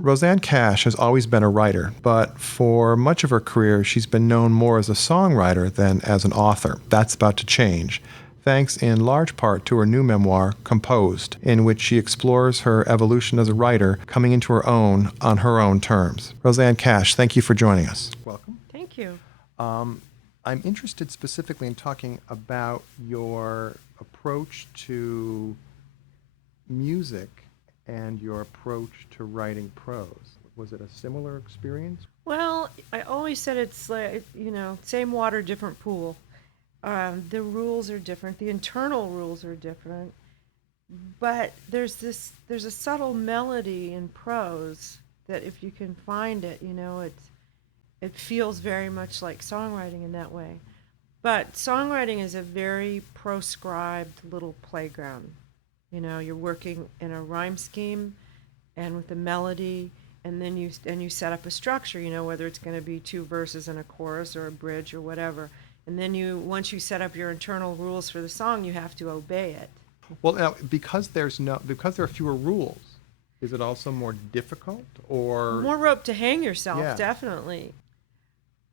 Rosanne Cash has always been a writer, but for much of her career, she's been known more as a songwriter than as an author. That's about to change, thanks in large part to her new memoir, Composed, in which she explores her evolution as a writer, coming into her own on her own terms. Rosanne Cash, thank you for joining us. Welcome. Thank you. I'm interested specifically in talking about your approach to music and your approach to writing prose. Was it a similar experience? Well, I always said it's like, same water, different pool. The rules are different, the internal rules are different, but there's a subtle melody in prose that if you can find it, it feels very much like songwriting in that way. But songwriting is a very proscribed little playground. You're working in a rhyme scheme and with a melody, and then you set up a structure, whether it's going to be two verses and a chorus or a bridge or whatever. And then once you set up your internal rules for the song, you have to obey it. Well, now, because there are fewer rules, is it also more difficult or More rope to hang yourself, Yeah. definitely.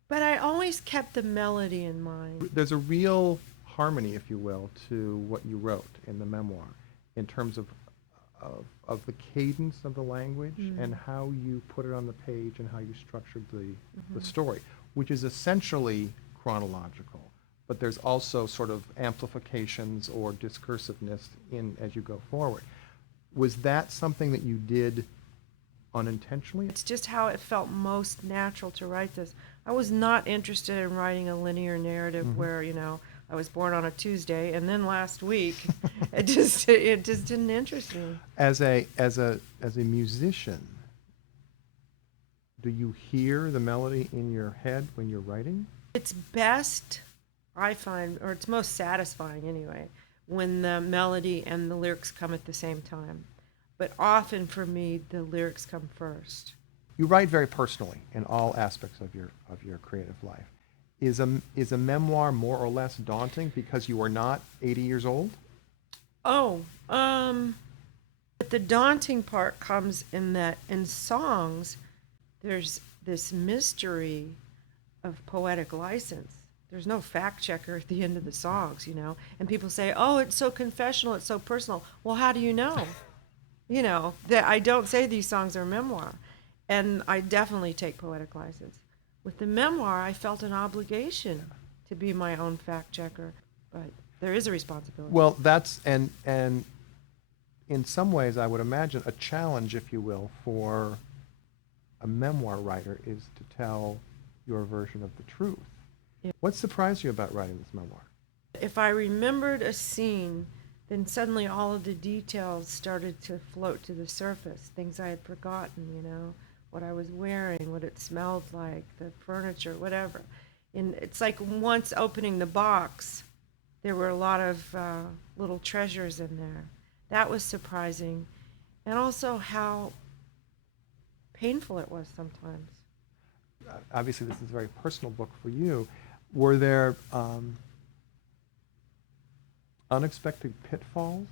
But I always kept the melody in mind. there's a real harmony, if you will, to what you wrote in the memoir in terms of the cadence of the language and how you put it on the page and how you structured the story, which is essentially chronological, but there's also sort of amplifications or discursiveness in as you go forward. Was that something that you did unintentionally? It's just how it felt most natural to write this. I was not interested in writing a linear narrative where, I was born on a Tuesday and then last week. it just didn't interest me. As a musician, do you hear the melody in your head when you're writing? It's best, I find, or it's most satisfying anyway, when the melody and the lyrics come at the same time. But often for me, the lyrics come first. You write very personally in all aspects of your creative life. Is a memoir more or less daunting because you are not 80 years old? Oh, but the daunting part comes in that in songs, there's this mystery of poetic license. There's no fact checker at the end of the songs, and people say, oh, it's so confessional, it's so personal. Well, how do you know? That I don't say these songs are memoir. And I definitely take poetic license. With the memoir, I felt an obligation to be my own fact checker, but there is a responsibility. Well, that's and in some ways, I would imagine a challenge, if you will, for a memoir writer is to tell your version of the truth. Yeah. What surprised you about writing this memoir? If I remembered a scene, then suddenly all of the details started to float to the surface, things I had forgotten, what I was wearing, what it smelled like, the furniture, whatever. And it's like once opening the box, there were a lot of little treasures in there. That was surprising. And also how painful it was sometimes. Obviously, this is a very personal book for you. Were there unexpected pitfalls?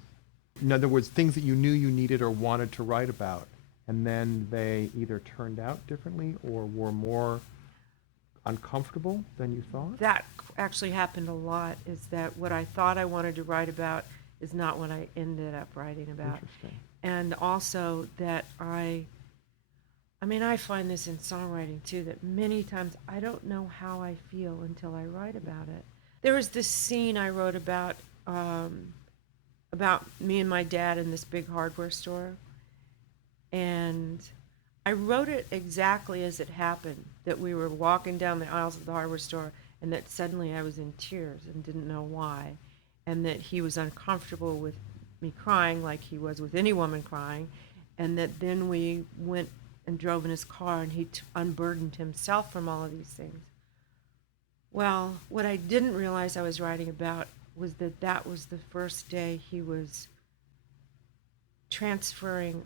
In other words, things that you knew you needed or wanted to write about, and then they either turned out differently or were more uncomfortable than you thought? That actually happened a lot, is that what I thought I wanted to write about is not what I ended up writing about. Interesting. And also that I find this in songwriting too, that many times I don't know how I feel until I write about it. There was this scene I wrote about me and my dad in this big hardware store. And I wrote it exactly as it happened, that we were walking down the aisles of the hardware store and that suddenly I was in tears and didn't know why. And that he was uncomfortable with me crying like he was with any woman crying. And that then we went and drove in his car and he unburdened himself from all of these things. Well, what I didn't realize I was writing about was that was the first day he was transferring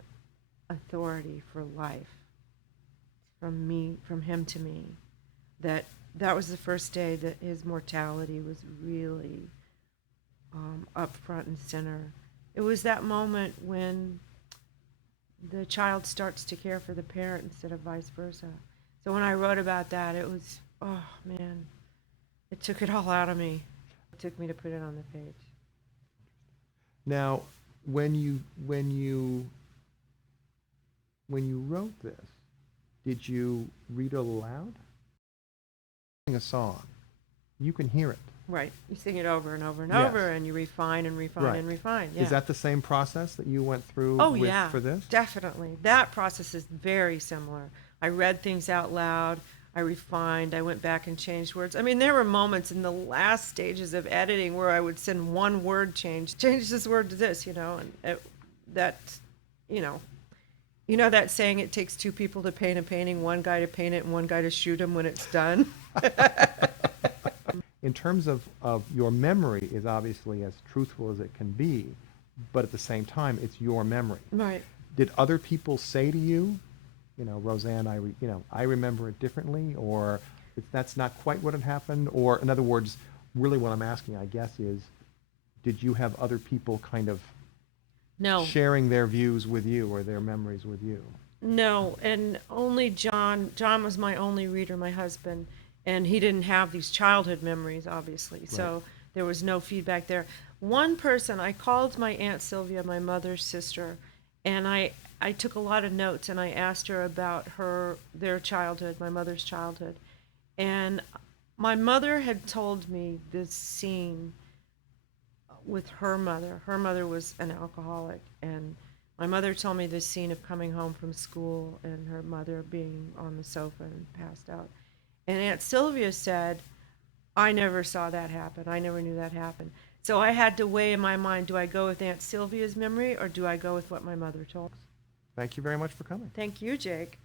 authority for life from him to me. That was the first day that his mortality was really up front and center. It was that moment when the child starts to care for the parent instead of vice versa. So when I wrote about that, it was, oh man, it took it all out of me. It took me to put it on the page. Now, when you wrote this, did you read it aloud? Sing a song, you can hear it. Right. You sing it over and over and Yes. over, and you refine and refine Right. and refine. Yeah. Is that the same process that you went through Oh, yeah, for this? definitely. That process is very similar. I read things out loud. I refined. I went back and changed words. I mean, there were moments in the last stages of editing where I would send one word change this word to this, and that, you know, that saying, it takes two people to paint a painting, one guy to paint it and one guy to shoot him when it's done. In terms of your memory is obviously as truthful as it can be, but at the same time, it's your memory. Right. Did other people say to you, Roseanne, I remember it differently, or that's not quite what had happened? Or in other words, really what I'm asking, I guess, is did you have other people kind of No. sharing their views with you or their memories with you? No, and only John. John was my only reader, my husband, and he didn't have these childhood memories, obviously. So Right. there was no feedback there. One person, I called my Aunt Sylvia, my mother's sister, and I took a lot of notes, and I asked her about their childhood, my mother's childhood. And my mother had told me this scene with her mother. Her mother was an alcoholic, and my mother told me this scene of coming home from school and her mother being on the sofa and passed out. And Aunt Sylvia said, I never saw that happen. I never knew that happen. So I had to weigh in my mind, do I go with Aunt Sylvia's memory or do I go with what my mother told? Thank you very much for coming. Thank you, Jake.